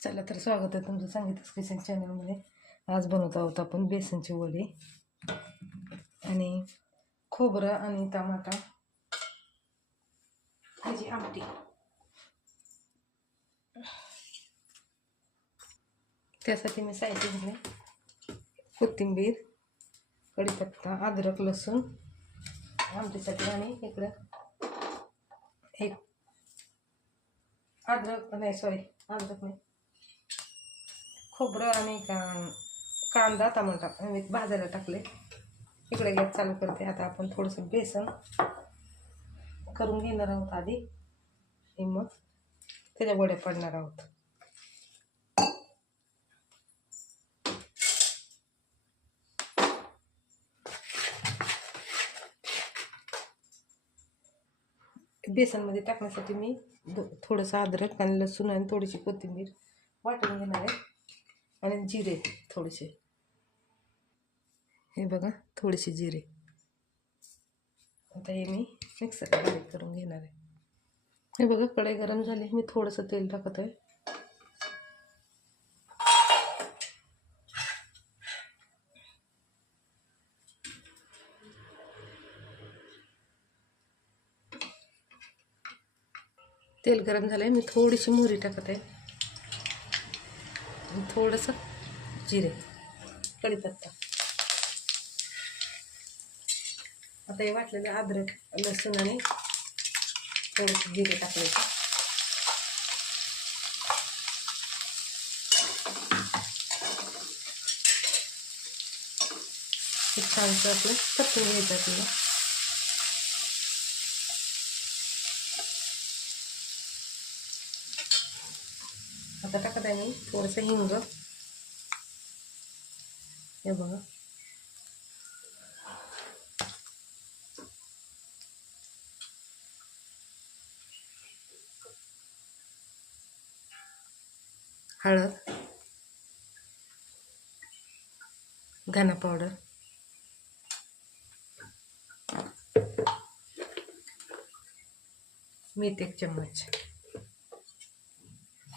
चला तर स्वागत आहे तुमचं संगीतास किचन चॅनलमध्ये. आज बनवत आहोत आपण बेसनची वडी आणि खोबरं आणि टमाटा. ह्याची आमटी. त्यासाठी मी साहित्य घेतले कोथिंबीर कढीपत्ता अद्रक लसूण आमटीसाठी आणि इकडं एक अद्रक नाही सॉरी अद्रक नाही. खोबरं आणि का कांदा टमाटा मी भाजायला टाकले. इकडे गॅस चालू करते. आता आपण थोडंसं बेसन करून घेणार आहोत आधी. आणि मग त्याच्या वड्या पडणार आहोत. बेसनमध्ये टाकण्यासाठी मी थोडंसं अद्रक आणि लसूण आणि थोडीशी कोथिंबीर वाटून घेणार आहे. आणि जिरे थोडेसे. हे बघा थोडेसे जिरे. आता हे मी मिक्सर बारीक करून घेणार आहे. हे बघा कढई गरम झाली. मी थोडंसं तेल टाकत आहे. तेल गरम झालं आहे मी थोडीशी मोहरी टाकत आहे. थोडंसं जिरे कढीपत्ता. आता हे वाटलेलं अद्रक लसूण आणि थोडंसं जिरे टाकायचं. छानसं आपलं परतून घ्यायचं आपल्याला. आता टाकत आहे मी थोडंसं हिंग. हे बघा. हळद. धना पावडर मीठ एक चम्मच.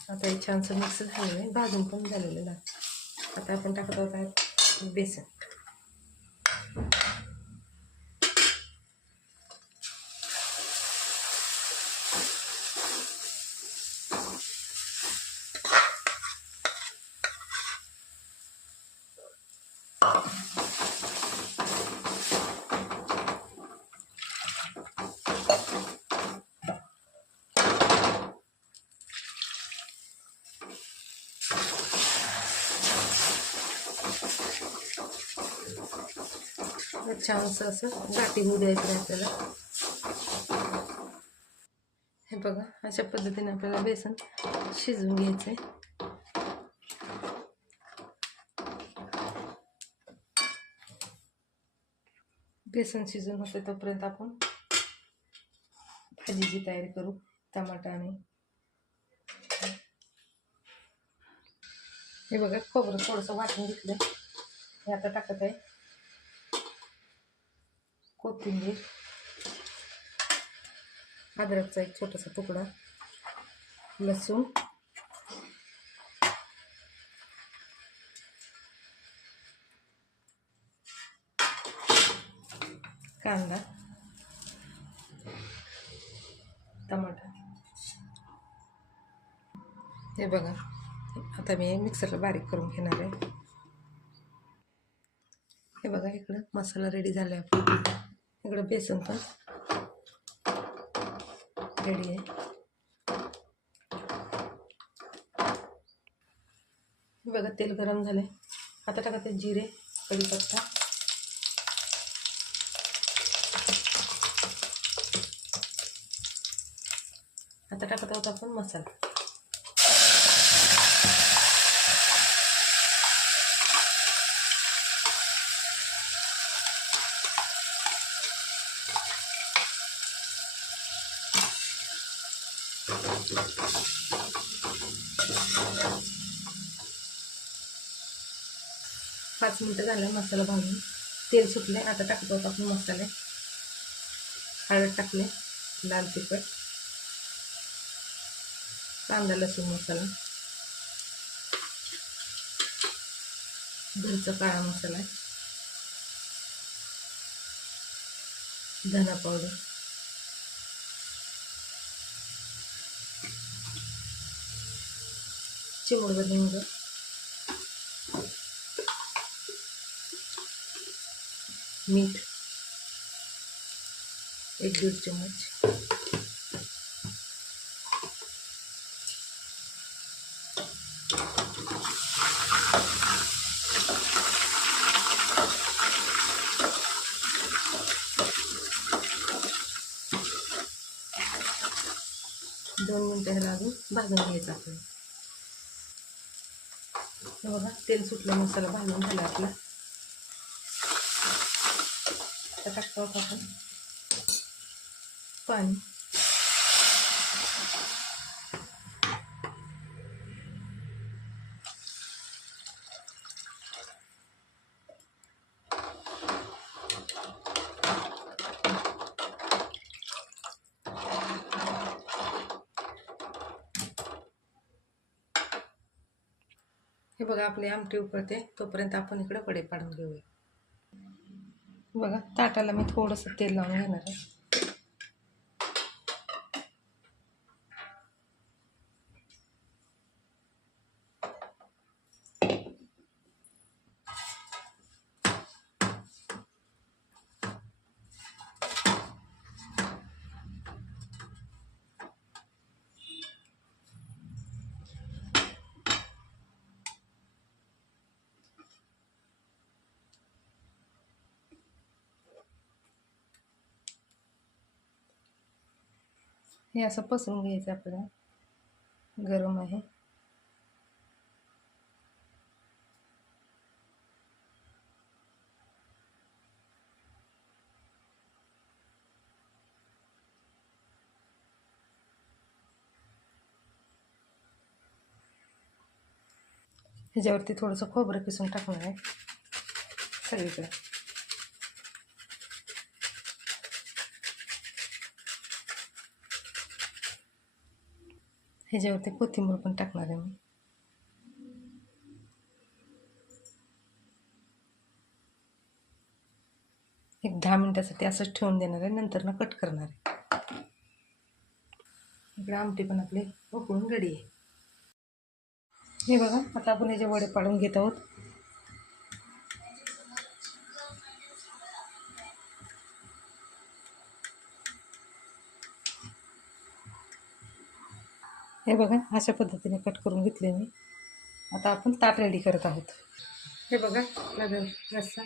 आता हे छानसं मिक्स झालेलं आहे भाजून पण झालेलं आहे आता आपण टाकत आहोत आहे बेसन छानसं असं गाठी होऊ द्यायचं आहे आपल्याला. हे बघा अशा पद्धतीने आपल्याला बेसन शिजवून घ्यायचं आहे बेसन शिजून होते तोपर्यंत आपण भाजीची तयारी करू टमाटा आणि हे बघा खोबरं थोडंसं वाटून घेतलं हे आता टाकत आहे. कोथिंबीर अद्रकचा एक छोटासा तुकडा लसूण कांदा टमाटा हे बघा आता मी मिक्सरला बारीक करून घेणार आहे. हे बघा इकडं मसाला रेडी झाला आहे आपला. इकडं बेसन पण. रेडी आहे. बघा तेल गरम झाले आता टाकते जिरे कढीपत्ता. आता टाकत आहोत आपण मसाला. पाच मिनटं झालं मसाला भाजून. तेल सुटले आता टाकतो आपण मसाले. हळद टाकले लाल तिखट. कांदा लसूण मसाला. घरचा काळा मसाला धना पावडर. चिमूटभर हिंग मीठ एक दीड चम्मच दोन मिनटं ह्याला अजून भाजून घ्यायचं आपलं हे बघा तेल सुटलं मसाला भाजून झाला आपला. टाकतो आपण. पाणी हे बघा आपली आमटी उकळते तोपर्यंत आपण इकडं वडे पाडून घेऊया. बघा ताटाला मी थोडंसं तेल लावून घेणार आहे. हे असं पसरून घ्यायचं आपल्याला. गरम आहे. ह्याच्यावरती थोडंसं खोबरं किसून टाकणार आहे. सगळीकडे. ह्याच्यावरती कोथिंबीर पण टाकणार आहे मी. एक दहा मिनटासाठी असंच ठेवून देणार आहे नंतर ना कट करणार आहे. इकडे आमटी पण आपली उकळून रेडी आहे. हे बघा आता आपण याचे वडे पाडून घेत आहोत. हे बघा अशा पद्धतीने कट करून घेतले मी. आता आपण ताट रेडी करत आहोत. हे बघा लागेल रस्सा.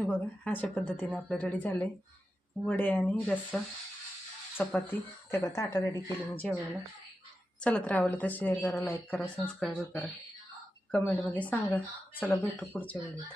हे बघा अशा पद्धतीने आपलं रेडी झालं वडे आणि रस्सा चपाती त्याला ताटा रेडी केली मी जेवायला. चला तर आवडलं तर शेअर करा लाईक करा सबस्क्राईब करा. कमेंटमध्ये सांगा चला भेटू पुढच्या वेळेत.